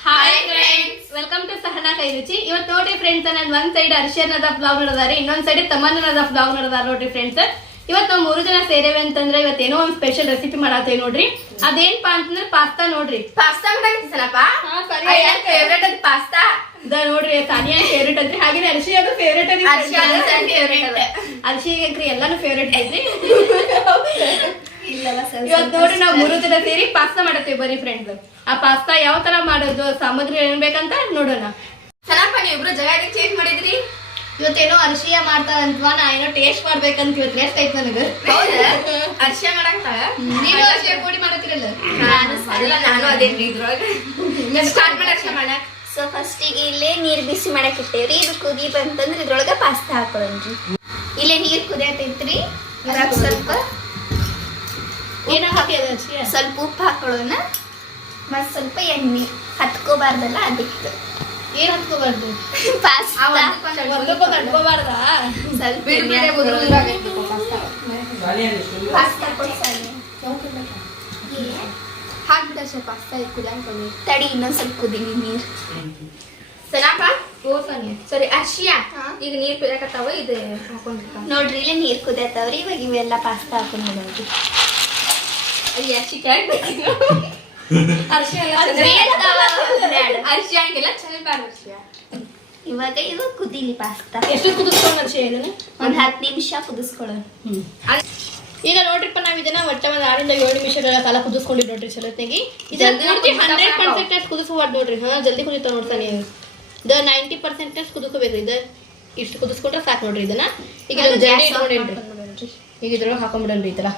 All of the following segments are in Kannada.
Hi friends welcome to Sahana Kai Ruchi ಇವತ್ತು ನೋಡ್ರಿ ಫ್ರೆಂಡ್ಸ್ ನಾನು ಒಂದ್ ಸೈಡ್ ಅರ್ಶನದ ಬ್ಲಾಗ್ ನೋಡಿದಾರೆ ಇನ್ನೊಂದ್ ಸೈಡ್ ತಮ್ಮನ್ನದ ಬ್ಲಾಗ್ ನೋಡಿದಾರೆ ನೋಡ್ರಿ ಫ್ರೆಂಡ್ಸ್ ಇವತ್ತು ನಾವು ಮೂರು ಜನ ಸೇರೇವೆ ಅಂತಂದ್ರೆ ಇವತ್ತೇನೋ ಒಂದು ಸ್ಪೆಷಲ್ ರೆಸಿಪಿ ಮಾಡತ್ತೇವೆ ನೋಡ್ರಿ. ಅದೇನ್ಪಾ ಅಂತಂದ್ರೆ ಪಾಸ್ತಾ ನೋಡ್ರಿ. ಪಾಸ್ತಾ ಸರಿ. ಫೇವ್ರೇಟ್ ಅದು ಪಾಸ್ತಾ ಅದ ನೋಡ್ರಿ ಸಾನಿಯಾ ಫೇವ್ರೇಟ್ ಅದ್ರಿ ಹಾಗೆ ಅರ್ಷಿ ಅದು ಫೇವ್ರೇಟ್ ಅದ. ಅರ್ಶಿಗೆ ಎಲ್ಲಾನು ಫೇವ್ರೇಟ್ ಐತ್ರಿ ಇವತ್ತು ನೋಡಿ ನಾವು ಮೂರು ಜನ ಸೇರಿ ಪಾಸ್ತಾ ಮಾಡತ್ತೀವಿ ಬರೀ ಫ್ರೆಂಡ್ಸ್ ಆ ಪಾಸ್ತಾ ಯಾವ ತರ ಮಾಡೋದು ಸಾಮಗ್ರಿ ಏನ್ ಬೇಕಂತ ನೋಡೋಣ. ಸನಪ್ಪ ನೀವಿಬ್ರು ಜಗ ಚೇಂಜ್ ಮಾಡಿದ್ರಿ? ಇವತ್ತೇನೋ ಅರ್ಶಿಯ ಮಾಡ್ತಾರಂತವಾ ನಾ ಏನೋ ಟೇಸ್ಟ್ ಮಾಡ್ಬೇಕಂತ ಇವತ್ತು ರೆಸ್ಟ್ ಐತ್ ನನಗೆ. ಹೌದಾ? ಅರ್ಶ ಮಾಡಾಕ್ತಾಳ ನೀವು ಅರ್ಶಿಯ ಪುಡಿ ಮಾಡತ್ತಿರಲ್ಲ ನಾನು ಅದೇನ್ರಿ ಇದ್ರೊಳಗೆ? ಸ್ಟಾರ್ಟ್ ಮಾಡಿ ಮಾಡಾಕ್ ಸೊ ಫಸ್ಟಿಗೆ ಇಲ್ಲೇ ನೀರು ಬಿಸಿ ಮಾಡಕ್ ಇಟ್ಟೇವ್ರಿ. ಇದು ಕುದಿ ಬಂತಂದ್ರೆ ಇದ್ರೊಳಗೆ ಪಾಸ್ತಾ ಹಾಕೊಳ್ಳೋಣ್ರಿ ಇಲ್ಲೇ ನೀರು ಕುದಿಯತೈತ್ರಿ ಸ್ವಲ್ಪ ಏನ ಹಾಕಿದ ಸ್ವಲ್ಪ ಉಪ್ಪು ಹಾಕೊಳ್ಳೋಣ. ಮತ್ ಸ್ವಲ್ಪ ಎಣ್ಣೆ. ಹತ್ಕೋಬಾರ್ದಲ್ಲ ಅದಕ್ಕೆ. ಏನ್ ಹತ್ಕೋಬಾರ್ದು? ಪಾಸ್ತಾ ಸ್ವಲ್ಪ ಕುದಿಯಂಗ್ ತಡಿ ಇನ್ನೊಂದ್ ಸ್ವಲ್ಪ ಕುದೀನಿ ನೀರು. ಸನಪ್ಪ ಓ ಸರಿ ಅರ್ಶಿಯಾ. ಹಾ. ಈಗ ನೀರ್ ಕುದಿಯಾಕತ್ತಾವ? ಇದು ಹಾಕೊಂಡಿರ್ತಾವ. ನೋಡ್ರಿ ಇಲ್ಲೇ ನೀರ್ ಕುದಿಯತ್ತಾವ್ರಿ. ಇವಾಗ ಇವೆಲ್ಲ ಪಾಸ್ತಾ ನೋಡ್ರಿ ಅಯ್ಯ ಅರ್ಶಿ ಹಂಗೆಲ್ಲ ಅರ್ಶಿಯಾ ಇವಾಗ ಇದು ಕುದಿಲಿ ಪಾಸ್ತಾ ಎಷ್ಟು ಕುದಿಸ್ಕೊಂಡ್ ಅರ್ಶಿ ಇದನ್ನ ಒಂದ್ ಹತ್ತು ನಿಮಿಷ ಕುದಿಸ್ಕೊಳ್ಳೋಣ. ಈಗ ನೋಡ್ರಿಪ್ಪ ನಾವ್ ಇದನ್ನ ಒಟ್ಟ ಒಂದ್ ಆರಿಂದ ಏಳು ನಿಮಿಷಗಳ ಕಾಲ ಕುದಿಸ್ಕೊಂಡಿ ನೋಡ್ರಿ ಚಲೋತ್ನಾಗಿ. ಇದನ್ನ ಪೂರ್ತಿ ಹಂಡ್ರೆಡ್. ಪರ್ಸೆಂಟ್ ಕುದಿಸ್ಬಾರ್ದು ನೋಡ್ರಿ. ಹಾ ಜಲ್ದಿ ಕುದಿತಾವ ನೋಡ್ತಾನೆ ಇದು ನೈಂಟಿ ಪರ್ಸೆಂಟೇಜ್ ಕುದಿಸ್ಕೋಬೇಕ್ರಿ ಇದು ಇಷ್ಟು ಕುದಿಸ್ಕೊಂಡ್ರೆ ಸಾಕು ನೋಡ್ರಿ ಇದನ್ನ. ಈಗ ಇದನ್ನ ಜಲ್ದಿ ಇಟ್ಕೊಂಡೇನ್ರಿ ಈಗ ಇದ್ರೊಳಗೆ ಹಾಕೊಂಡ್ಬಿಡಲ್ರಿ ಈ ಥರ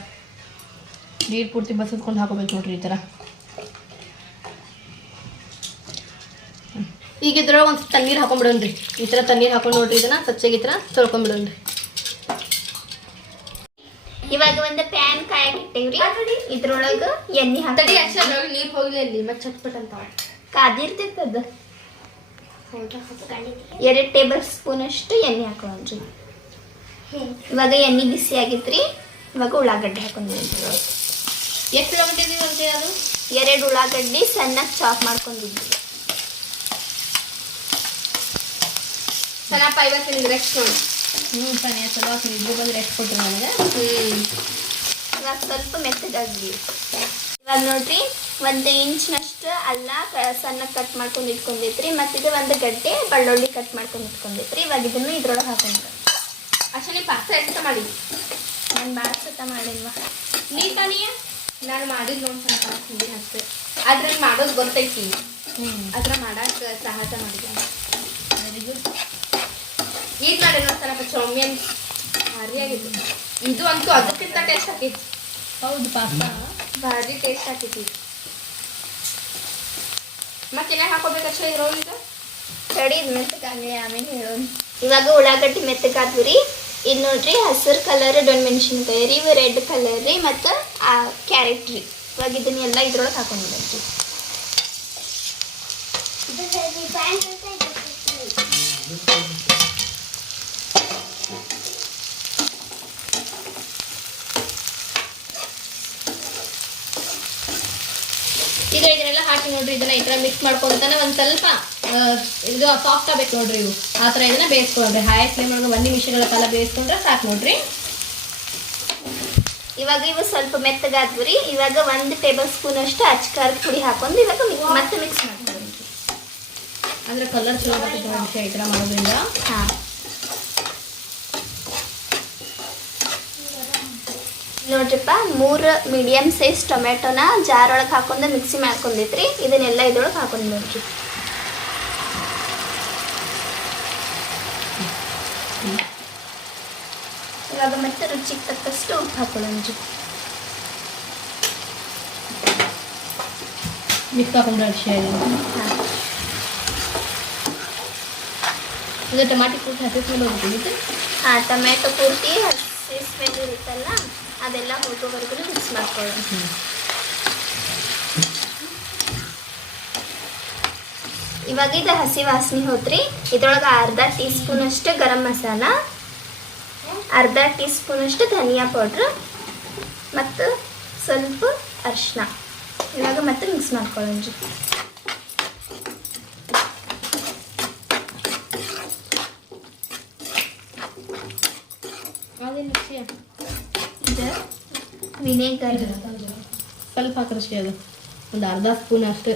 ನೀರು ಪೂರ್ತಿ ಬಸದ್ಕೊಂಡು ಹಾಕೋಬೇಕು ನೋಡ್ರಿ ಈ ಥರ. ಈಗ ಇದ್ರೊಳಗೆ ಒಂದು ತಣ್ಣೀರು ಹಾಕೊಂಡ್ಬಿಡೋನ್ರಿ ಈ ಥರ ತಣ್ಣೀರು ಹಾಕೊಂಡು ನೋಡ್ರಿ ಇದನ್ನ ಸ್ವಚ್ಛಗೆ ಈ ಥರ ತೊಳ್ಕೊಂಡ್ಬಿಡೋನ್ರಿ ಇವಾಗ ಒಂದು ಪ್ಯಾನ್ ಕಾಯಕಿಟ್ಟೇವ್ರಿ ಇದ್ರೊಳಗೆ ಎಣ್ಣೆ ಹಾಕಿ ನೀರು ಹೋಗಲಿ ಅಲ್ಲಿ ಮತ್ತೆ ಚಟ್ಪಟ್ ಅಂತ. ಕಾದಿರ್ತೈತದ. ಎರಡ್ ಟೇಬಲ್ ಸ್ಪೂನ್ ಅಷ್ಟು ಎಣ್ಣೆ ಹಾಕೊಳ್ಳೋಣ್ರಿ ಇವಾಗ ಎಣ್ಣೆ ಬಿಸಿ ಆಗಿತ್ರಿ. ಇವಾಗ ಉಳ್ಳಾಗಡ್ಡೆ ಹಾಕೊಂಡಿದ್ರಿ ಎಷ್ಟು ಉಳ್ಳಾಗಡ್ಡಿ ಅಂತ ಅದು? ಎರಡು ಉಳ್ಳಾಗಡ್ಡಿ ಸಣ್ಣಗೆ ಚಾಪ್ ಮಾಡ್ಕೊಂಡಿದ್ವಿ. ಚೆನ್ನಾಗಿ ಇವತ್ತು ನಿಮ್ಗೆ ರೆಸ್ಟ್ ನೋಡಿ ಹ್ಞೂ ತಾನೇ ಚಲೋ ಇಬ್ರು ಬಂದು ರೆಸ್ಟ್ ಕೊಟ್ಟರು ನನಗೆ ಇವಾಗ ಸ್ವಲ್ಪ ಮೆತ್ತದಾಗಿ ಇವಾಗ ನೋಡ್ರಿ ಒಂದು ಇಂಚ್ನಷ್ಟು ಅಲ್ಲ ಸಣ್ಣ ಸಣ್ಣಗೆ ಕಟ್ ಮಾಡ್ಕೊಂಡು ಇಟ್ಕೊಂಡಿತ್ರಿ ಮತ್ತು ಇದು ಒಂದು ಗಡ್ಡೆ ಬೆಳ್ಳುಳ್ಳಿ ಕಟ್ ಮಾಡ್ಕೊಂಡು ಇಟ್ಕೊಂಡಿತ್ರಿ ಇವಾಗ ಇದನ್ನು ಇದ್ರೊಳಗೆ ಹಾಕೊಂಡ್ರೆ ಅಷ್ಟೇ ನೀವು ಎಷ್ಟು ಮಾಡಿ ನಾನು ಭಾಳ ಸತ ಮಾಡಿಲ್ವಾ? ನೀ ತಾನಿಯ ನಾನು ಮಾಡಿದ್ ನೋಡಿ ಸ್ವಲ್ಪ ಹಿಂದಿನ ಅಷ್ಟೇ. ಆದ್ರೆ ನಂಗ್ ಮಾಡೋದು ಗೊತ್ತೈತಿ. ಅದ್ರ ಮಾಡಕ್ ಸಹಾಯ ಮಾಡಿದೆ. ವೆರಿ ಗುಡ್ ಈಗ ಮಾಡಿ ನೋಡಿ ಸನಪ್ಪ ಚೌಮಿಯನ್ ಭಾರಿ ಆಗಿತ್ತು ಇದು ಅಂತೂ ಅದಕ್ಕಿಂತ ಟೇಸ್ಟ್ ಹಾಕಿತ್ತು ಹೌದು ಪಾಸ್ತಾ ಭಾರಿ ಟೇಸ್ಟ್ ಹಾಕಿತ್ತು ಮತ್ತೇನೇ ಹಾಕೋಬೇಕು ಅಷ್ಟೇ ಇರೋ ಈಗ? ತಡಿ ಇದು ಮೆತ್ತಗಾಗಲಿ ಆಮೇಲೆ ಹೇಳೋಣ ಇವಾಗ ಉಳ್ಳಾಗಡ್ಡಿ ಮೆತ್ತಕಾದ್ವಿ ರೀ. ಇದು ನೋಡ್ರಿ ಹಸಿರು ಕಲರ್ ಡೊಣ್ ಮೆಣಸಿನ್ಕಾಯಿ ರೀ ಇವು ರೆಡ್ ಕಲರ್ ರೀ ಮತ್ತು ಕ್ಯಾರೆಟ್ ರೀ ಇವಾಗ ಇದನ್ನೆಲ್ಲ ಇದ್ರೊಳಗೆ ಹಾಕೊಂಡ್ಬಿಡ್ರಿ ಇದ್ರ ಇದನ್ನೆಲ್ಲ ಹಾಕಿ ನೋಡ್ರಿ, ಇದನ್ನ ಈ ಥರ ಮಿಕ್ಸ್ ಮಾಡ್ಕೊಂತಾನೆ ಒಂದು ಸ್ವಲ್ಪ ಇದು ಸಾಫ್ಟ್ ಆಗ್ಬೇಕು ನೋಡ್ರಿ ಇವು. ಆ ತರ ಇದನ್ನ ಬೇಯಿಸ್ಕೊಂಡ್ರಿ ಹೈ ಫ್ಲೇಮ್ ಒಳಗೆ ಒಂದು ನಿಮಿಷಗಳ ಕಾಲ ಬೇಯಿಸ್ಕೊಂಡ್ರೆ ಸಾಕು ನೋಡ್ರಿ. ಇವಾಗ ಇವು ಸ್ವಲ್ಪ ಮೆತ್ತಗಾದ್ವು ರೀ ಇವಾಗ ಒಂದು ಟೇಬಲ್ ಸ್ಪೂನ್ ಅಷ್ಟು ಅಚ್ಕಾರದ ಪುಡಿ ಹಾಕೊಂಡು ಇವಾಗ ಮತ್ತೆ ಮಿಕ್ಸ್ ಮಾಡ್ತೀವಿ. ಅಂದ್ರೆ ಕಲರ್ ಚಲೋ ಬರ್ತೈತೆ ನೋಡ್ರಿ ಈ ಥರ ಮಾಡೋದ್ರಿಂದ. ಹಾಂ. ನೋಡ್ರಿಪ್ಪ ಮೂರು ಮೀಡಿಯಮ್ ಸೈಜ್ ಟೊಮೆಟೊನ ಜಾರ್ ಒಳಗೆ ಹಾಕೊಂಡು ಮಿಕ್ಸಿ ಮಾಡ್ಕೊಂಡೈತ್ರಿ ಇದನ್ನೆಲ್ಲ ಇದ್ರೊಳಗೆ ಹಾಕೊಂಡು ನೋಡ್ರಿ. ಇವಾಗ ಮತ್ತೆ ರುಚಿಗೆ ತಕ್ಕಷ್ಟು ಉಪ್ಪು ಹಾಕೊಳ್ಳೋಣ ಮಿಕ್ಸ್ ಹಾಕೊಂಡ್ರೆ ಅರ್ಶಿ ಹಾಂ. ಇದು ಟೊಮಾಟೊ ಪೂರ್ತಿ ಹಸಿ ಸ್ಮೆಲ್ ಹೋಗ್ಬಿಟ್ಟಿತ್ತು ಹಾಂ ಟೊಮೆಟೊ ಪೂರ್ತಿ ಹಸಿಸ್ಮೇಲೆ ಸ್ಮೆಲ್ ಇರುತ್ತಲ್ಲ ಅದೆಲ್ಲ ಹೋಗೋವರೆಗೂ ಮಿಕ್ಸ್ ಮಾಡ್ಕೊಳ್ಳೋಣ. ಇವಾಗ ಇದು ಹಸಿ ವಾಸನೆ ಹೋತ್ರಿ ಇದ್ರೊಳಗೆ ಅರ್ಧ ಟೀ ಸ್ಪೂನ್ ಅಷ್ಟು ಗರಂ ಮಸಾಲ ಅರ್ಧ ಟೀಸ್ಪೂನ್ ಸ್ಪೂನಷ್ಟು ಧನಿಯಾ ಪೌಡ್ರು ಮತ್ತು ಸ್ವಲ್ಪ ಅರಿಶಿನ ಇವಾಗ ಮತ್ತೆ ಮಿಕ್ಸ್ ಮಾಡ್ಕೊಳ್ಳೋಣ ಇದು ವಿನೆಗರ್. ಸ್ವಲ್ಪ ಹಾಕಿ ಅದು. ಒಂದು ಅರ್ಧ ಸ್ಪೂನ್ ಅಷ್ಟು.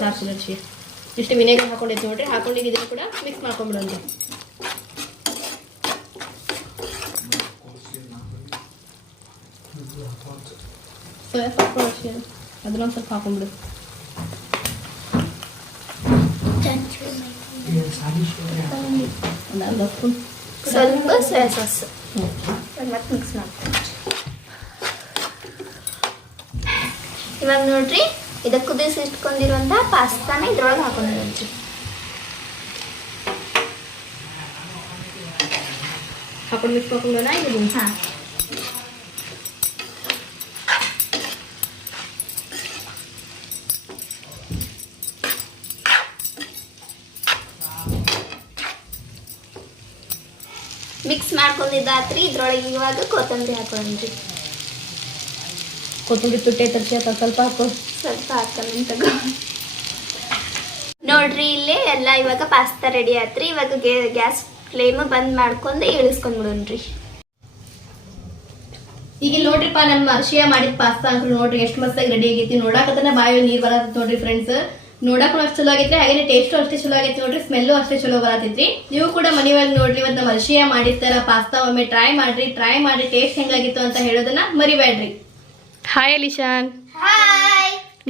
ಸಾಕು ಋಷಿ ಇಷ್ಟು ವಿನೇಗರ್ ಹಾಕೊಂಡಿತ್ತು ನೋಡ್ರಿ. ಹಾಕೊಂಡಿದ್ದು ಕೂಡ ಮಿಕ್ಸ್ ಮಾಡ್ಕೊಂಬಿಡೋಣ ಸೋಯಾ ಸಾಸ್ ರಶಿ ಅದು ಅದನ್ನೊಂದು ಸ್ವಲ್ಪ ಹಾಕೊಂಡ್ಬಿಡು ಒಂದು ಅರ್ಧ ಸ್ಪೂನ್ ಸ್ವಲ್ಪ ಸೋಯಾ ಸಾಸ್ ಹ್ಞೂ ಮತ್ತೆ ಮಿಕ್ಸ್ ಮಾಡ್ಕೊಂಡು ಇವಾಗ ನೋಡ್ರಿ ಇದಕ್ಕೆ ಕುದಿಸಿ ಇಟ್ಕೊಂಡಿರುವಂತಹ ಪಾಸ್ತಾನ ಇದ್ರೊಳಗೆ ಹಾಕೊಂಡಿರೋದ್ರಿ ಹಾಕೊಂಡು ಮಿಕ್ಸ್ ಮಾಡ್ಕೊಂಡೋಣ ಇದು ಹಾಂ ಮಿಕ್ಸ್ ಮಾಡ್ಕೊಂಡಿದ್ದಾತ್ರಿ ಇದ್ರೊಳಗೆ ಇವಾಗ ಕೊತ್ತಂಬರಿ ಹಾಕೊಂಡ್ರಿ ಕೊತ್ತಂಬರಿ ತುಟ್ಟೆ ತರಿಸಿ ಅಥವಾ ಸ್ವಲ್ಪ ಹಾಕೋ. ಸ್ವಲ್ಪ ಹಾಕೊಂಡ್ ತಗೋ. ನೋಡ್ರಿ ಇಲ್ಲೇ ಎಲ್ಲ ಇವಾಗ ಪಾಸ್ತಾ ರೆಡಿ ಆತ್ರಿ. ಇವಾಗ ಗ್ಯಾಸ್ ಫ್ಲೇಮ್ ಬಂದ್ ಮಾಡ್ಕೊಂಡು ಇಳಿಸ್ಕೊಂಡ್ಬಿಡೋಣ್ರಿ ಈಗ ನೋಡ್ರಿಪ್ಪ ನಮ್ಮ ಅರ್ಶಿಯ ಮಾಡಿದ ಪಾಸ್ತಾ ಅಂತ ನೋಡ್ರಿ ಎಷ್ಟು ಮಸ್ತಾಗಿ ರೆಡಿ ಆಗೈತಿ. ನೋಡಾಕತನ ಬಾಯಿ ನೀರು ಬರತ್ತ ನೋಡ್ರಿ ಫ್ರೆಂಡ್ಸ್ ನೋಡಕ್ಕೂ ಅಷ್ಟು ಚಲೋ ಆಗೈತ್ರಿ ಹಾಗೆ ಟೇಸ್ಟು ಅಷ್ಟೇ ಚಲೋ ಆಗೈತಿ ನೋಡ್ರಿ ಸ್ಮೆಲ್ಲು ಅಷ್ಟೇ ಚಲೋ ಬರತೈತ್ರಿ. ನೀವು ಕೂಡ ಮನೆಯೊಳಗೆ ನೋಡ್ರಿ ಇವತ್ತು ನಮ್ಮ ಮಾಡಿರ್ತಾರ ಪಾಸ್ತಾ ಒಮ್ಮೆ ಟ್ರೈ ಮಾಡ್ರಿ ಟ್ರೈ ಮಾಡಿ ಟೇಸ್ಟ್ ಹೆಂಗಾಗಿತ್ತು ಅಂತ ಹೇಳೋದನ್ನ ಮರಿಬೇಡ್ರಿ. ಹಾಯ್ ಅಲಿಶಾನ್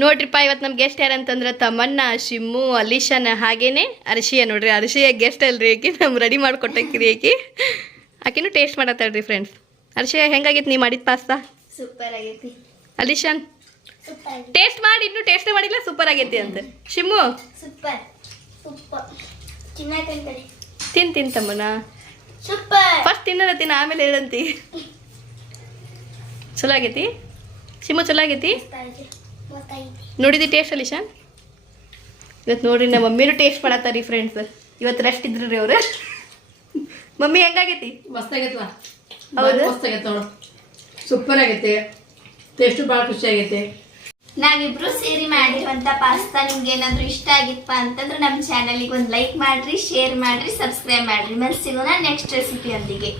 ನೋಡ್ರಿಪ್ಪ ಇವತ್ತು ನಮ್ಮ ಗೆಸ್ಟ್ ಯಾರಂತಂದ್ರೆ ತಮ್ಮಣ್ಣ ಶಿಮ್ಮು ಅಲಿಶಾನ್ ಹಾಗೇನೆ ಅರ್ಶಿಯ ನೋಡ್ರಿ. ಅರ್ಶಿಯ ಗೆಸ್ಟ್ ಅಲ್ರಿ ಆಕಿ ನಮ್ ರೆಡಿ ಮಾಡ್ಕೊಟ್ಟಕ್ಕಿರಿ ಆಕಿ. ಆಕಿನೂ ಟೇಸ್ಟ್ ಮಾಡತ್ತಾಳ್ರಿ ಫ್ರೆಂಡ್ಸ್ ಅರ್ಶಿಯ ಹೆಂಗಾಗೈತಿ ನೀವು ಮಾಡಿದ ಪಾಸ್ತಾ ಸೂಪರ್ ಆಗೈತಿ ಅಲಿಶಾನ್. ಟೇಸ್ಟ್ ಮಾಡಿ ಇನ್ನು ಟೇಸ್ಟ್ ಮಾಡಿಲ್ಲ ಸೂಪರ್ ಆಗೈತಿ ಅಂತ. ಶಿಮು ಸೂಪರ್ ತಿನ್ ತಿನ್ ತಮ್ಮನ ಸೂಪರ್ ಫಸ್ಟ್ ತಿನ್ನದ ತಿನ್ನ ಆಮೇಲೆ ಹೇಳಂತಿ. ಚಲೋ ಆಗೈತಿ? ಶಿಮು ಚಲೋ ಆಗೈತಿ? ನೋಡಿದಿ ಟೇಸ್ಟ್ ಅಲಿಶಾನ್ ಇವತ್ತು ನೋಡ್ರಿ ನಮ್ಮ ಮಮ್ಮಿನೂ ಟೇಸ್ಟ್ ಮಾಡತ್ತಾರಿ ಫ್ರೆಂಡ್ಸ್ ಇವತ್ತು ರೆಸ್ಟ್ ಇದ್ರು ರೀ ಅವ್ರು. ಮಮ್ಮಿ ಹೆಂಗಾಗೈತಿ? ಮಸ್ತಾಗೈತವ ಹೌದು? ಮಸ್ತಾಗೈತೆ ನೋಡು. ಸೂಪರ್ ಆಗೈತೆ. ಟೇಸ್ಟು ಭಾಳ ಖುಷಿ ಆಗೈತೆ. ನಾವಿಬ್ರು ಸೇರಿ ಮಾಡಿರುವಂತ ಪಾಸ್ತಾ ನಿಮ್ಗೆ ಏನಾದ್ರು ಇಷ್ಟ ಆಗಿತ್ತಪ್ಪ ಅಂತಂದ್ರೆ ನಮ್ಮ ಚಾನಲ್ಗೆ ಒಂದು ಲೈಕ್ ಮಾಡ್ರಿ ಶೇರ್ ಮಾಡ್ರಿ ಸಬ್ಸ್ಕ್ರೈಬ್ ಮಾಡ್ರಿ. ಮತ್ತೆ ಸಿಗೋಣ ನೆಕ್ಸ್ಟ್ ರೆಸಿಪಿಯೊಂದಿಗೆ